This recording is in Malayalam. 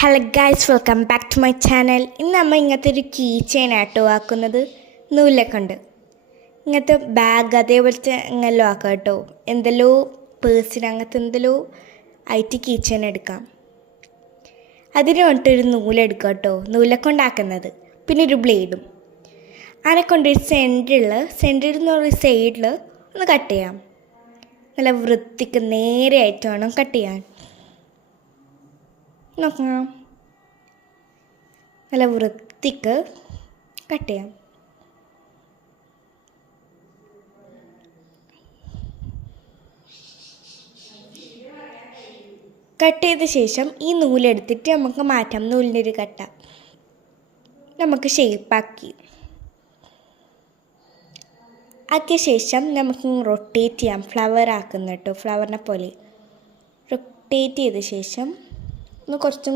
Hello guys, welcome back to my channel. ഇന്ന് നമ്മൾ ഇങ്ങനത്തെ ഒരു കീ ചെയിൻ ആട്ടോ ആക്കുന്നത്. നൂലൊക്കെ ഉണ്ട് ഇങ്ങനത്തെ ബാഗ് അതേപോലത്തെ ഇങ്ങനെല്ലോ ആക്കാം കേട്ടോ. എന്തെല്ലോ പേഴ്സിന് അങ്ങനത്തെ എന്തെല്ലോ ആയിട്ട് കീ ചെയിൻ എടുക്കാം. അതിന് വേണ്ടിയിട്ടൊരു നൂലെടുക്കാം കേട്ടോ, നൂലൊക്കെ ഉണ്ടാക്കുന്നത്. പിന്നെ ഒരു ബ്ലേഡും അതിനെ കൊണ്ടൊരു സെൻറ്ററിൽ നിന്നൊരു സൈഡിൽ ഒന്ന് കട്ട് ചെയ്യാം. നല്ല വൃത്തിക്ക് നേരെ ആയിട്ട് വേണം കട്ട് ചെയ്യാൻ. നോക്കാം, നല്ല വൃത്തിക്ക് കട്ട് ചെയ്യാം. കട്ട് ചെയ്ത ശേഷം ഈ നൂലെടുത്തിട്ട് നമുക്ക് മാറ്റാം. നൂലിൻ്റെ ഒരു കട്ട നമുക്ക് ഷേപ്പാക്കി ആക്കിയ ശേഷം നമുക്ക് റൊട്ടേറ്റ് ചെയ്യാം. ഫ്ലവർ ആക്കുന്ന കേട്ടോ, ഫ്ലവറിനെ പോലെ റൊട്ടേറ്റ് ചെയ്ത ശേഷം ഒന്ന് കുറച്ചും